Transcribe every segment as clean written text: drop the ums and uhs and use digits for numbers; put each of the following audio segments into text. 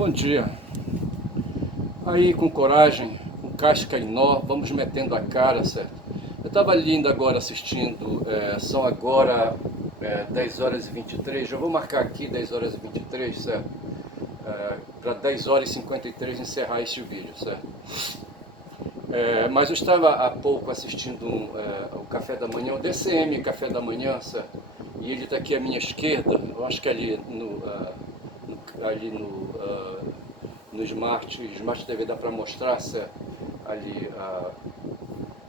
Bom dia. Aí com coragem, com casca em nó, vamos metendo a cara, certo? Eu estava lindo agora assistindo, são agora 10 horas e 23, eu vou marcar aqui 10 horas e 23, certo? Para 10 horas e 53 encerrar este vídeo, certo? Mas eu estava há pouco assistindo o Café da Manhã, o DCM Café da Manhã, certo? E ele está aqui à minha esquerda, eu acho que ali no Smart TV dá para mostrar, certo? Ali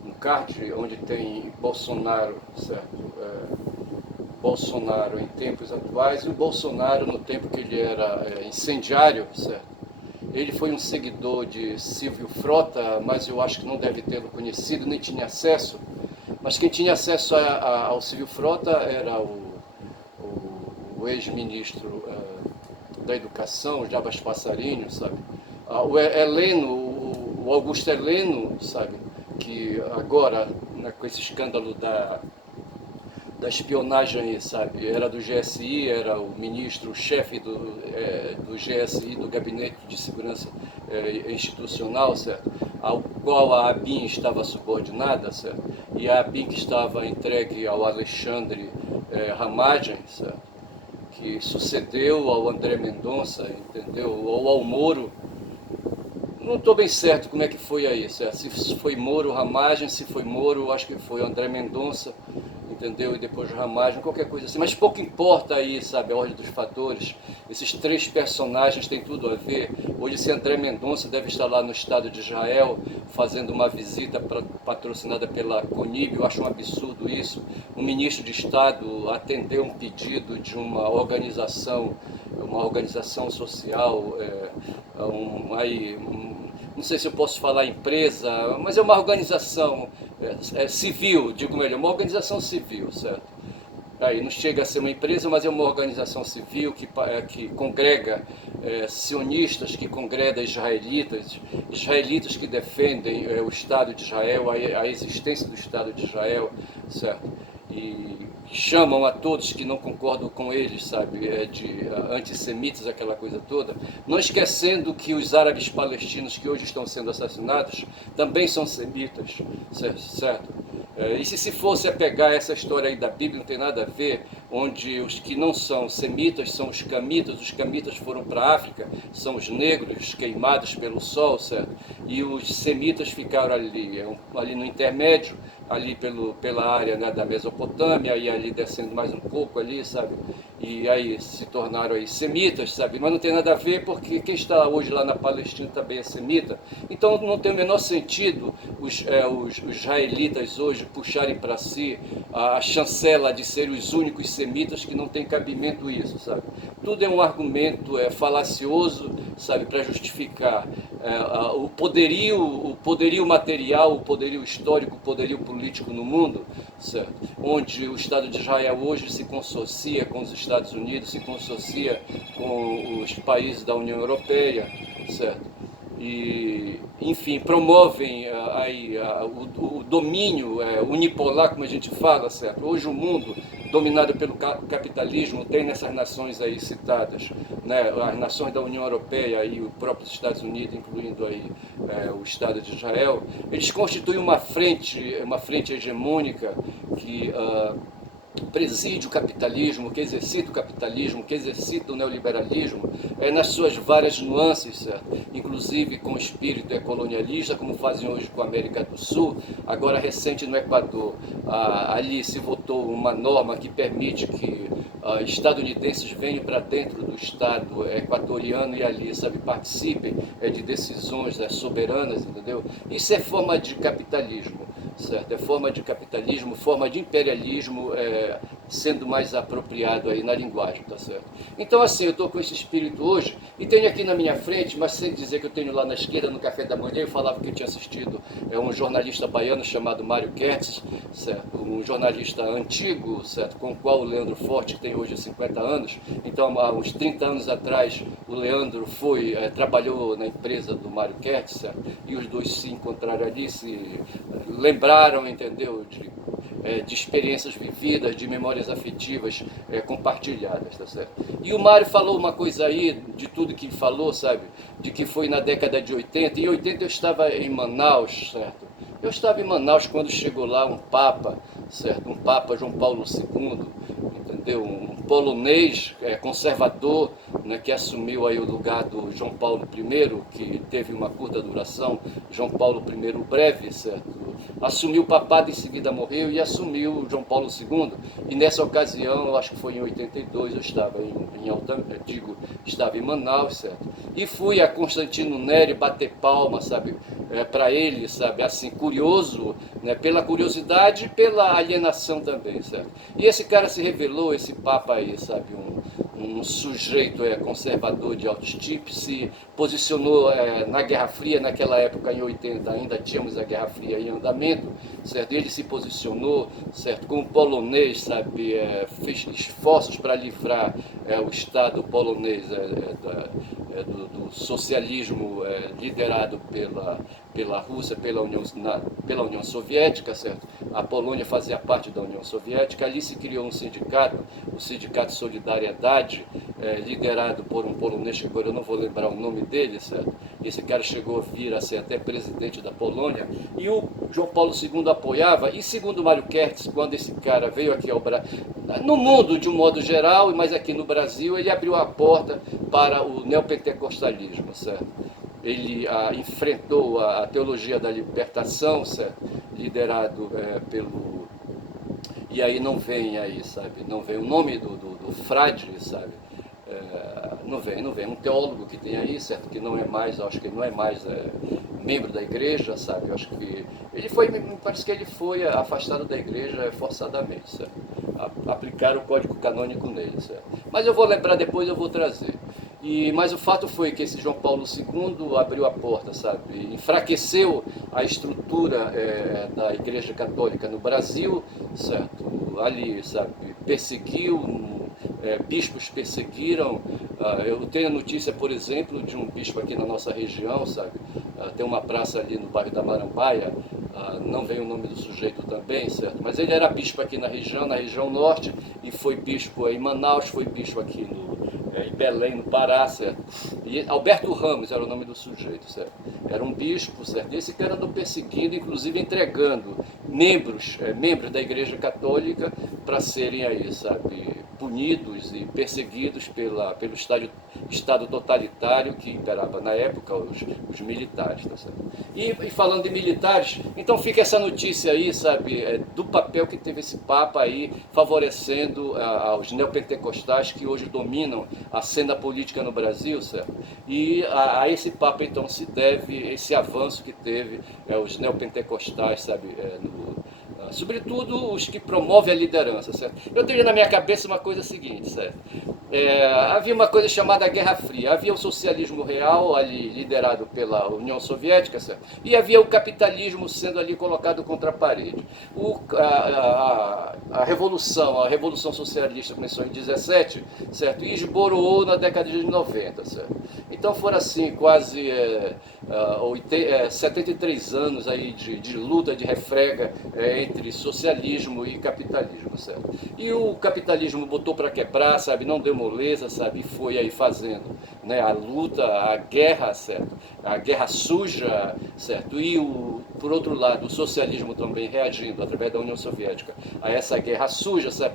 no card, onde tem Bolsonaro, certo? Bolsonaro em tempos atuais e o Bolsonaro no tempo que ele era incendiário, certo? Ele foi um seguidor de Silvio Frota, mas eu acho que não deve tê-lo conhecido, nem tinha acesso. Mas quem tinha acesso ao Silvio Frota era o ex-ministro da Educação, Jabas Passarinho, sabe? O Heleno, o Augusto Heleno, sabe? Que agora, né, com esse escândalo da espionagem, sabe? Era do GSI, era o ministro-chefe do GSI, do Gabinete de Segurança Institucional, certo? Ao qual a ABIN estava subordinada, certo? E a ABIN que estava entregue ao Alexandre Ramagem, certo? Que sucedeu ao André Mendonça, entendeu? Ou ao Moro. Não estou bem certo como é que foi aí, certo? Se foi Moro Ramagem, se foi Moro, acho que foi André Mendonça, entendeu? E depois Ramagem, qualquer coisa assim. Mas pouco importa aí, sabe, a ordem dos fatores. Esses três personagens têm tudo a ver. Hoje esse André Mendonça deve estar lá no Estado de Israel, fazendo uma visita patrocinada pela CONIB. Eu acho um absurdo isso. Um ministro de Estado atendeu um pedido de uma organização social, não sei se eu posso falar empresa, mas é uma organização civil, digo melhor, uma organização civil, certo? Aí não chega a ser uma empresa, mas é uma organização civil que congrega sionistas, que congrega israelitas que defendem o Estado de Israel, a existência do Estado de Israel, certo? E chamam a todos que não concordam com eles, sabe, de antissemitas, aquela coisa toda, não esquecendo que os árabes palestinos que hoje estão sendo assassinados também são semitas, certo? E se fosse a pegar essa história aí da Bíblia, não tem nada a ver, onde os que não são semitas são os camitas foram para a África, são os negros queimados pelo sol, certo? E os semitas ficaram ali no intermédio, ali pela área, né, da Mesopotâmia, e ali descendo mais um pouco ali, sabe? E aí se tornaram aí semitas, sabe? Mas não tem nada a ver porque quem está hoje lá na Palestina também é semita. Então não tem o menor sentido os israelitas hoje puxarem para si a chancela de serem os únicos semitas, que não tem cabimento isso, sabe? Tudo é um argumento falacioso, sabe, para justificar o poderio material, o poderio histórico, o poderio político no mundo, certo? Onde o Estado de Israel hoje se consorcia com os Estados Unidos, se consorcia com os países da União Europeia, certo? E, enfim, promovem o domínio unipolar, como a gente fala, certo? Hoje o mundo, dominado pelo capitalismo, tem nessas nações aí citadas, né, as nações da União Europeia e os próprios Estados Unidos, incluindo aí o Estado de Israel, eles constituem uma frente hegemônica que preside o capitalismo, que exercita o capitalismo, que exercita o neoliberalismo, nas suas várias nuances, certo? Inclusive com o espírito colonialista, como fazem hoje com a América do Sul. Agora, recente no Equador, ali se votou uma norma que permite que estadunidenses venham para dentro do Estado equatoriano e ali, sabe, participem de decisões soberanas, entendeu? Isso é forma de capitalismo, certo? É forma de capitalismo, forma de imperialismo, sendo mais apropriado aí na linguagem, tá certo? Então, assim, eu estou com esse espírito hoje e tenho aqui na minha frente, mas sem dizer que eu tenho lá na esquerda, no Café da Manhã, eu falava que eu tinha assistido um jornalista baiano chamado Mário Kertz, certo? Um jornalista antigo, certo? Com o qual o Leandro Forte tem tem hoje 50 anos, então há uns 30 anos atrás o Leandro trabalhou na empresa do Mário Kertz, certo? E os dois se encontraram ali, se lembraram, entendeu, de experiências vividas, de memórias afetivas compartilhadas, tá certo? E o Mário falou uma coisa aí, de tudo que falou, sabe, de que foi na década de 80, e em 80 eu estava em Manaus, certo? Eu estava em Manaus quando chegou lá um Papa, certo? Um Papa João Paulo II, entendeu? Um polonês conservador, né, que assumiu aí o lugar do João Paulo I, que teve uma curta duração, João Paulo I breve, certo? Assumiu o papado, em seguida morreu, e assumiu João Paulo II, e nessa ocasião, eu acho que foi em 82, eu estava estava em Manaus, certo? E fui a Constantino Neri bater palma, sabe, para ele, sabe, assim, curioso, né, pela curiosidade e pela alienação também, certo? E esse cara se revelou, esse Papa aí, sabe, um sujeito conservador de altos tipos, se posicionou na Guerra Fria, naquela época, em 80, ainda tínhamos a Guerra Fria em andamento, certo? Ele se posicionou, certo, como polonês, sabe, fez esforços para livrar o Estado polonês do socialismo liderado pela Rússia, pela União Soviética, certo? A Polônia fazia parte da União Soviética, ali se criou um sindicato, o Sindicato Solidariedade, liderado por um polonês, que agora eu não vou lembrar o nome dele, certo? Esse cara chegou a vir a ser até presidente da Polônia, e o João Paulo II apoiava, e segundo Mário Kertz, quando esse cara veio aqui ao Brasil, no mundo de um modo geral, mas aqui no Brasil, ele abriu a porta para o neopentecostalismo, certo? Ele enfrentou a teologia da libertação, certo? Liderado pelo... E aí não vem aí, sabe? Não vem o nome do frade, sabe? Não vem. Um teólogo que tem aí, certo? Que não é mais, acho que não é mais membro da igreja, sabe? Eu acho que ele foi, me parece que ele foi afastado da igreja forçadamente, certo? Aplicaram o código canônico nele, certo? Mas eu vou lembrar depois, eu vou trazer. Mas o fato foi que esse João Paulo II abriu a porta, sabe? Enfraqueceu a estrutura da Igreja Católica no Brasil, certo? Ali, sabe? Perseguiu, bispos perseguiram. Eu tenho a notícia, por exemplo, de um bispo aqui na nossa região, sabe? Tem uma praça ali no bairro da Marambaia, não vem o nome do sujeito também, certo? Mas ele era bispo aqui na região norte, e foi bispo em Manaus, foi bispo aqui em Belém, no Pará, certo? E Alberto Ramos era o nome do sujeito, certo? Era um bispo, certo? E esse cara andou perseguindo, inclusive entregando membros da Igreja Católica para serem aí, sabe, punidos e perseguidos pelo Estado totalitário que imperava na época, os militares, tá certo? E falando de militares, então fica essa notícia aí, sabe, do papel que teve esse Papa aí, favorecendo aos neopentecostais que hoje dominam a cena política no Brasil, certo? E a esse Papa, então, se deve esse avanço que teve os neopentecostais, sabe, sobretudo os que promovem a liderança, certo? Eu tenho na minha cabeça uma coisa seguinte, certo? Havia uma coisa chamada Guerra Fria, havia o socialismo real ali liderado pela União Soviética, certo? E havia o capitalismo sendo ali colocado contra a parede. A Revolução Socialista começou em 17, certo? E esboroou na década de 90, certo? Então foram assim quase 73 anos aí de luta, de refrega entre socialismo e capitalismo, certo? E o capitalismo botou para quebrar, sabe, não deu moleza, sabe, e foi aí fazendo, né, a luta, a guerra, certo? A guerra suja, certo? E por outro lado, o socialismo também reagindo através da União Soviética a essa guerra suja, sabe?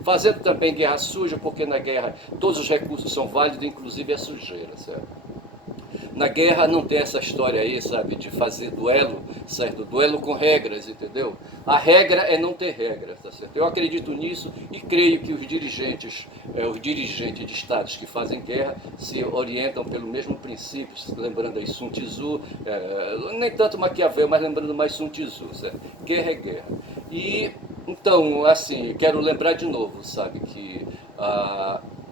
Fazendo também guerra suja, porque na guerra todos os recursos são válidos, inclusive a sujeira, certo? Na guerra não tem essa história aí, sabe, de fazer duelo, certo? Duelo com regras, entendeu? A regra é não ter regras, tá certo? Eu acredito nisso e creio que os dirigentes de estados que fazem guerra se orientam pelo mesmo princípio, lembrando aí Sun Tzu, nem tanto Maquiavel, mas lembrando mais Sun Tzu, certo? Guerra é guerra. E, então, assim, quero lembrar de novo, sabe, que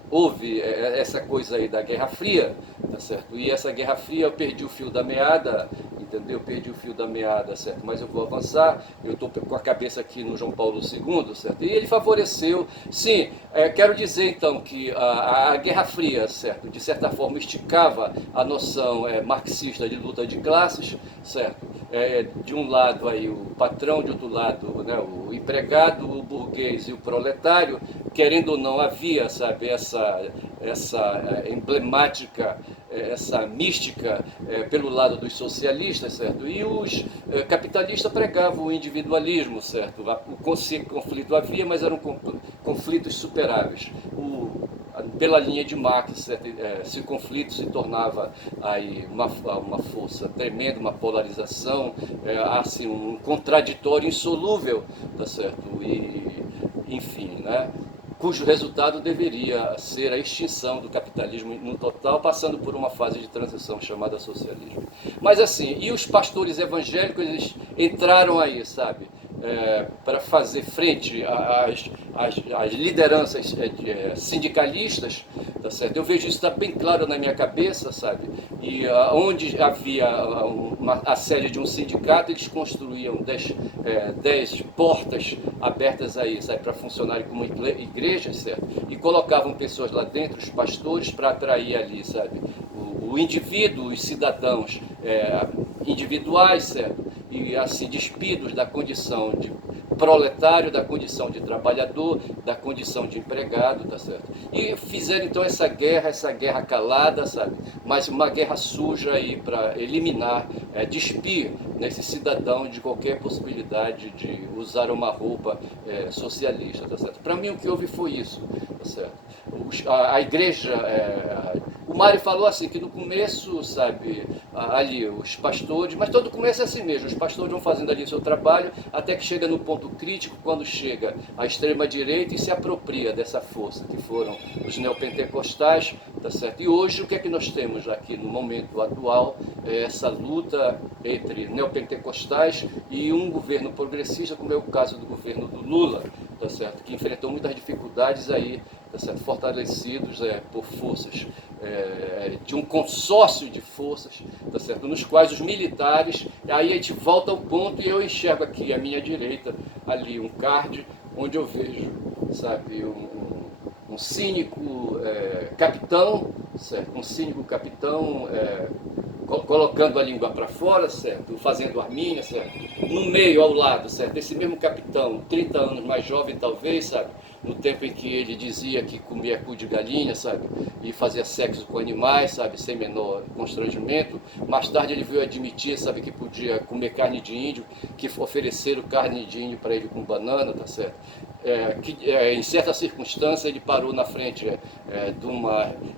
houve essa coisa aí da Guerra Fria, tá certo? E essa Guerra Fria eu perdi o fio da meada, entendeu? Eu perdi o fio da meada, certo? Mas eu vou avançar, eu estou com a cabeça aqui no João Paulo II, certo? E ele favoreceu, sim, quero dizer então que a Guerra Fria, certo? De certa forma esticava a noção marxista de luta de classes, certo? De um lado aí o patrão, de outro lado, né, o empregado, o burguês e o proletário, querendo ou não havia, sabe, essa emblemática, essa mística pelo lado dos socialistas, certo? E os capitalistas pregavam o individualismo, certo? O conflito havia, mas eram conflitos superáveis. Pela linha de Marx, certo? Se o conflito se tornava aí uma força tremenda, uma polarização, assim, um contraditório insolúvel, tá certo? E, enfim, né? Cujo resultado deveria ser a extinção do capitalismo no total, passando por uma fase de transição chamada socialismo. Mas assim, e os pastores evangélicos, eles entraram aí, sabe? Para fazer frente às lideranças sindicalistas, tá certo? Eu vejo isso está bem claro na minha cabeça, sabe? E onde havia a sede de um sindicato, eles construíam 10 portas abertas aí, sabe, para funcionarem como igrejas, certo? E colocavam pessoas lá dentro, os pastores, para atrair ali, sabe, o indivíduo, os cidadãos individuais, certo? E assim despidos da condição de proletário, da condição de trabalhador, da condição de empregado, tá certo? E fizeram então essa guerra calada, sabe? Mas uma guerra suja aí para eliminar, despir nesse cidadão de qualquer possibilidade de usar uma roupa socialista, tá certo? Para mim o que houve foi isso, tá certo? A igreja, o Mário falou assim, que no começo, sabe, ali os pastores, mas todo começo é assim mesmo, os pastores vão fazendo ali o seu trabalho, até que chega no ponto crítico, quando chega a extrema-direita e se apropria dessa força, que foram os neopentecostais, tá certo? E hoje o que é que nós temos aqui no momento atual? Essa luta entre neopentecostais e um governo progressista, como é o caso do governo do Lula, tá certo? Que enfrentou muitas dificuldades aí, tá certo? Fortalecidos por forças, de um consórcio de forças, tá certo? Nos quais os militares, aí a gente volta ao ponto e eu enxergo aqui à minha direita, ali um card, onde eu vejo, sabe, um cínico capitão, certo? Um cínico capitão colocando a língua para fora, certo? Fazendo arminha, certo? No meio, ao lado, certo? Esse mesmo capitão, 30 anos mais jovem talvez, sabe? No tempo em que ele dizia que comia cu de galinha, sabe? E fazia sexo com animais, sabe? Sem menor constrangimento. Mais tarde ele veio admitir, sabe? Que podia comer carne de índio, que ofereceram carne de índio para ele com banana, tá certo? Em certa circunstância ele parou na frente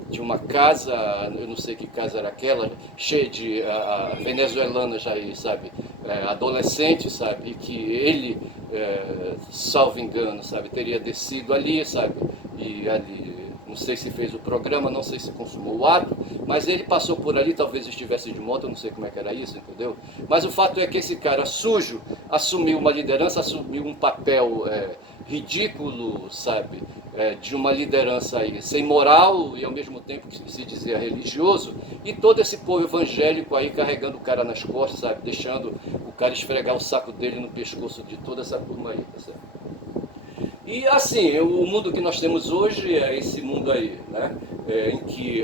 de uma casa, eu não sei que casa era aquela, cheia de venezuelanas aí, sabe, adolescentes, sabe, e que ele, salvo engano, sabe, teria descido ali, sabe, e ali, não sei se fez o programa, não sei se consumou o ato, mas ele passou por ali, talvez estivesse de moto, eu não sei como é que era isso, entendeu? Mas o fato é que esse cara sujo assumiu uma liderança, assumiu um papel ridículo, sabe, de uma liderança aí sem moral e ao mesmo tempo que se dizia religioso, e todo esse povo evangélico aí carregando o cara nas costas, sabe, deixando o cara esfregar o saco dele no pescoço de toda essa turma aí, tá certo? E assim, o mundo que nós temos hoje é esse mundo aí, né? Em que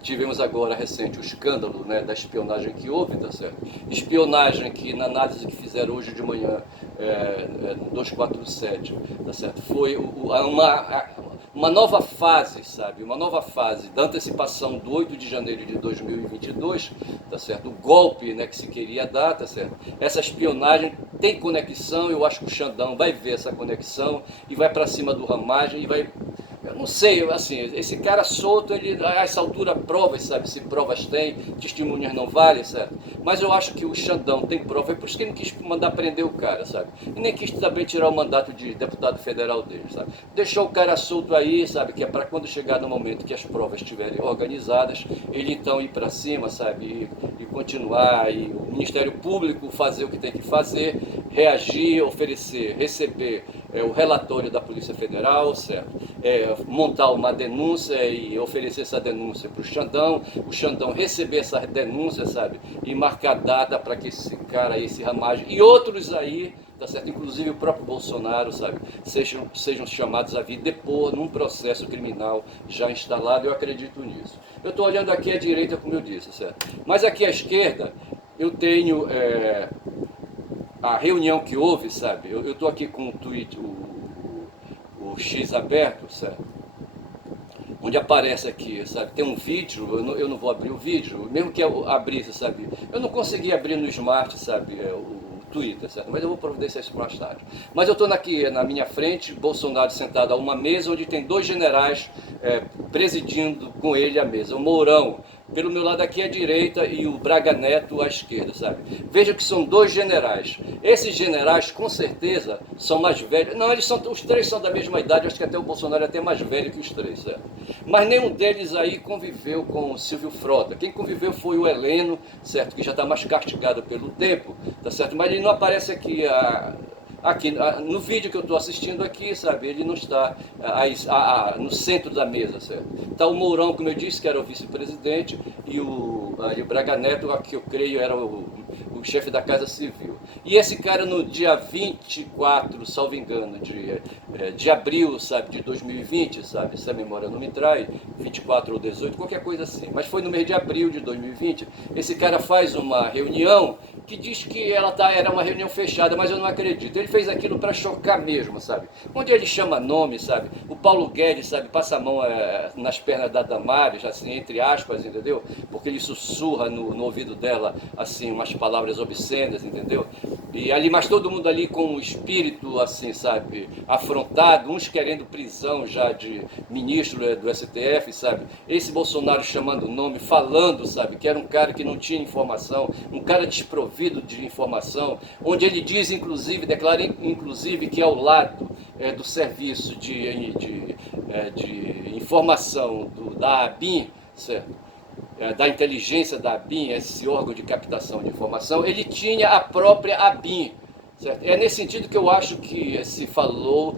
tivemos agora recente o escândalo, né, da espionagem que houve, tá certo? Espionagem que na análise que fizeram hoje de manhã no 247, tá certo? Foi uma nova fase, sabe? Uma nova fase da antecipação do 8 de janeiro de 2022, tá certo? O golpe, né, que se queria dar, tá certo? Essa espionagem tem conexão, eu acho que o Xandão vai ver essa conexão e vai para cima do Ramagem e vai... Eu não sei, assim, esse cara solto, ele a essa altura provas, sabe, se provas tem, testemunhas não valem, certo? Mas eu acho que o Xandão tem prova, é por isso que ele não quis mandar prender o cara, sabe? E nem quis também tirar o mandato de deputado federal dele, sabe? Deixou o cara solto aí, sabe, que é para quando chegar no momento que as provas estiverem organizadas, ele então ir para cima, sabe, e continuar, e o Ministério Público fazer o que tem que fazer, reagir, oferecer, receber o relatório da Polícia Federal, certo? Montar uma denúncia e oferecer essa denúncia para o Xandão receber essa denúncia, sabe? E marcar data para que esse cara aí, esse Ramagem e outros aí, tá certo? Inclusive o próprio Bolsonaro, sabe? Sejam chamados a vir depor num processo criminal já instalado, eu acredito nisso. Eu estou olhando aqui à direita, como eu disse, certo? Mas aqui à esquerda, eu tenho a reunião que houve, sabe? Eu estou aqui com o tweet, o X aberto, certo? Onde aparece aqui, sabe? Tem um vídeo, eu não vou abrir o vídeo, mesmo que eu abrisse, sabe? Eu não consegui abrir no Smart, sabe? O Twitter, certo? Mas eu vou providenciar isso mais tarde. Mas eu estou aqui na minha frente, Bolsonaro sentado a uma mesa onde tem dois generais presidindo com ele a mesa. O Mourão, pelo meu lado aqui à direita, e o Braga Neto à esquerda, sabe? Veja que são dois generais. Esses generais, com certeza, são mais velhos. Não, os três são da mesma idade, acho que até o Bolsonaro é até mais velho que os três, certo? Mas nenhum deles aí conviveu com o Silvio Frota. Quem conviveu foi o Heleno, certo? Que já está mais castigado pelo tempo, tá certo? Mas ele não aparece aqui no vídeo que eu estou assistindo aqui, sabe, ele não está no centro da mesa, certo? Está o Mourão, como eu disse, que era o vice-presidente, e o Braga Neto, que eu creio era o chefe da Casa Civil. E esse cara no dia 24, salvo engano, de abril, sabe, de 2020, sabe, se a memória não me trai, 24 ou 18, qualquer coisa assim, mas foi no mês de abril de 2020, esse cara faz uma reunião que diz que era uma reunião fechada, mas eu não acredito. Ele fez aquilo para chocar mesmo, sabe? Onde ele chama nome, sabe? O Paulo Guedes, sabe, passa a mão nas pernas da Damares, assim, entre aspas, entendeu? Porque ele sussurra no ouvido dela, assim, umas palavras obscenas, entendeu? E ali, mas todo mundo ali com um espírito, assim, sabe, afrontado, uns querendo prisão já de ministro do STF, sabe? Esse Bolsonaro chamando nome, falando, sabe, que era um cara que não tinha informação, um cara desprovido de informação, onde ele diz, inclusive, declara inclusive que ao lado do serviço de informação da ABIN, certo? Da inteligência da ABIN, esse órgão de captação de informação, ele tinha a própria ABIN. Certo? É nesse sentido que eu acho que se falou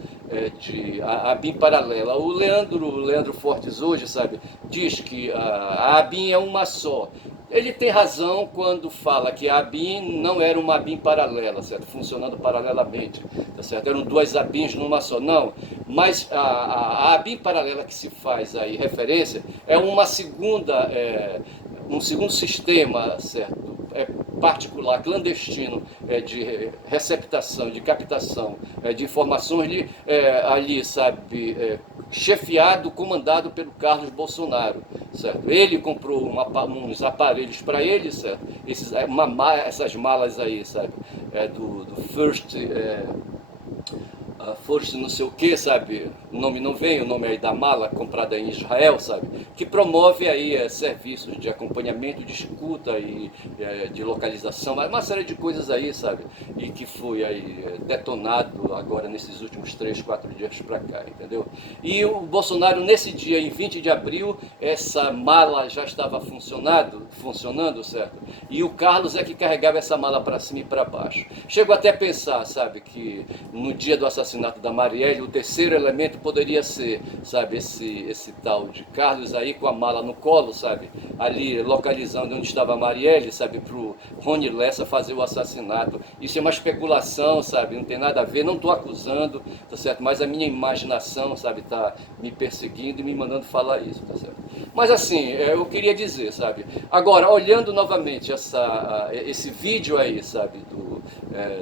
de a ABIN paralela. O Leandro Fortes hoje, sabe, diz que a ABIN é uma só. Ele tem razão quando fala que a ABIN não era uma ABIN paralela, certo? Funcionando paralelamente, tá certo? Eram duas ABINs numa só, não. Mas a ABIN paralela que se faz aí referência é uma segunda, um segundo sistema, certo? Particular, clandestino, de receptação, de captação de informações ali, sabe, chefiado, comandado pelo Carlos Bolsonaro, certo? Ele comprou uns aparelhos para ele, certo? Essas malas aí, sabe, do First... Força não sei o que, sabe, o nome não vem, o nome aí da mala comprada em Israel, sabe, que promove aí serviços de acompanhamento, de escuta e de localização, uma série de coisas aí, sabe, e que foi aí detonado agora nesses últimos 3, 4 dias para cá, entendeu? E o Bolsonaro, nesse dia, em 20 de abril, essa mala já estava funcionando, certo? E o Carlos é que carregava essa mala para cima e para baixo. Chego até a pensar, sabe, que no dia do assassinato da Marielle, o terceiro elemento poderia ser, sabe, esse tal de Carlos aí com a mala no colo, sabe, ali localizando onde estava a Marielle, sabe, para o Rony Lessa fazer o assassinato. Isso é uma especulação, sabe, não tem nada a ver, não estou acusando, tá certo, mas a minha imaginação, sabe, está me perseguindo e me mandando falar isso, tá certo. Mas assim, eu queria dizer, sabe, agora, olhando novamente esse vídeo aí, sabe,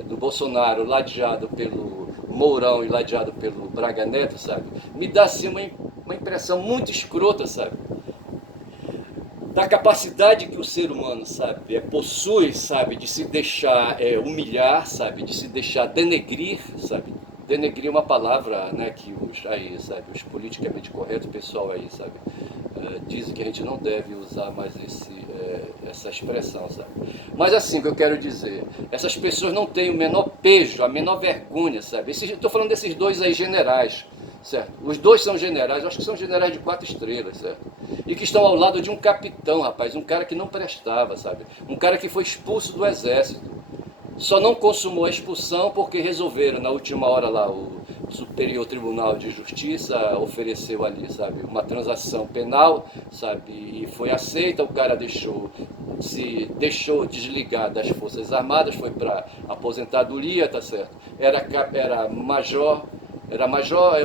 do Bolsonaro ladeado pelo Mourão e ladeado pelo Braga Neto, sabe, me dá assim uma impressão muito escrota, sabe, da capacidade que o ser humano, sabe, possui, sabe, de se deixar humilhar, sabe, de se deixar denegrir, sabe. Denegrir é uma palavra, né, que os politicamente corretos, o pessoal aí, sabe, dizem que a gente não deve usar mais essa expressão, sabe. Mas assim, o que eu quero dizer, essas pessoas não têm o menor pejo, a menor vergonha, sabe. Estou falando desses dois aí generais, certo? Os dois são generais, eu acho que são generais de 4 estrelas, certo? E que estão ao lado de um capitão, rapaz, um cara que não prestava, sabe? Um cara que foi expulso do exército. Só não consumou a expulsão porque resolveram, na última hora lá, Superior Tribunal de Justiça ofereceu ali, sabe, uma transação penal, sabe, e foi aceita. O cara deixou desligar das Forças Armadas, foi para aposentadoria, tá certo? Era major,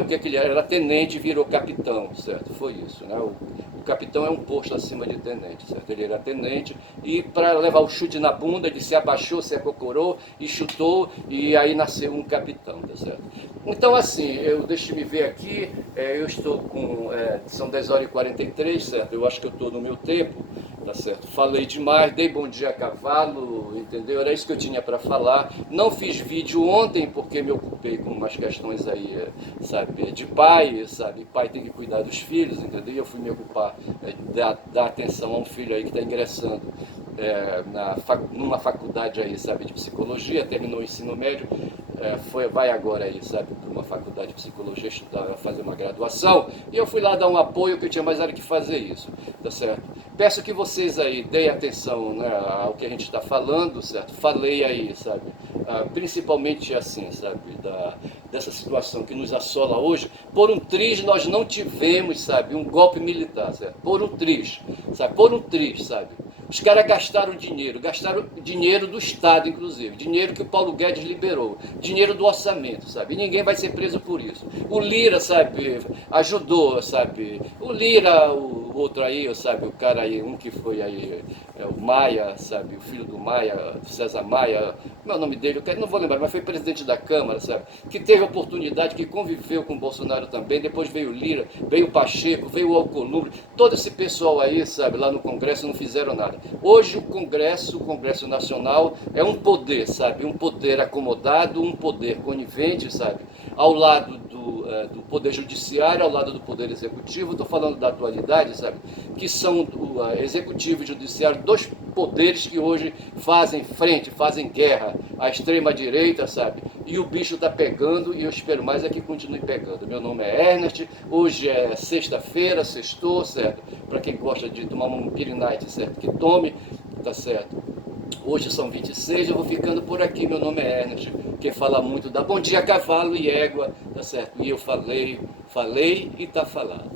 o que ele era? Era tenente e virou capitão, certo? Foi isso, né? O capitão é um posto acima de tenente, certo? Ele era tenente e para levar o chute na bunda ele se abaixou, se acocorou e chutou e aí nasceu um capitão, tá certo? Então assim, deixe-me ver aqui, eu estou com, são 10h43, certo? Eu acho que eu estou no meu tempo, tá certo? Falei demais, dei bom dia a cavalo, entendeu? Era isso que eu tinha para falar. Não fiz vídeo ontem porque me ocupei com umas questões aí, sabe, de pai, sabe? Pai tem que cuidar dos filhos, entendeu? Eu fui me ocupar, dar atenção a um filho aí que está ingressando numa faculdade aí, sabe, de psicologia, terminou o ensino médio, vai agora aí, sabe, para uma faculdade de psicologia estudar, fazer uma graduação, e eu fui lá dar um apoio, que eu tinha mais hora que fazer isso, tá certo? Peço que vocês aí deem atenção, né, ao que a gente está falando, certo? Falei aí, sabe, principalmente assim, sabe, dessa situação que nos assola hoje. Por um triz nós não tivemos, sabe, um golpe militar, certo? Por um triz, sabe? Os caras gastaram dinheiro do Estado, inclusive, dinheiro que o Paulo Guedes liberou, dinheiro do orçamento, sabe? E ninguém vai ser preso por isso. O Lira, sabe, ajudou, sabe? O Lira, o outro aí, sabe, o cara aí, um que foi aí, o Maia, sabe, o filho do Maia, César Maia, como é o nome dele? Eu não vou lembrar, mas foi presidente da Câmara, sabe? Que teve oportunidade, que conviveu com o Bolsonaro também, depois veio o Lira, veio o Pacheco, veio o Alcolumbre, todo esse pessoal aí, sabe, lá no Congresso não fizeram nada. Hoje o Congresso Nacional é um poder, sabe, um poder acomodado, um poder conivente, sabe, ao lado do Poder Judiciário, ao lado do Poder Executivo. Estou falando da atualidade, sabe, que são o Executivo e Judiciário, dois poderes que hoje fazem frente, fazem guerra à extrema-direita, sabe, e o bicho está pegando e eu espero mais é que continue pegando. Meu nome é Ernest, hoje é sexta-feira, sextou, certo, para quem gosta de tomar um Pirinite, certo, que tome, tá certo. Hoje são 26, eu vou ficando por aqui. Meu nome é Ernest, que fala muito da bom dia cavalo e égua, tá certo? E eu falei e tá falado.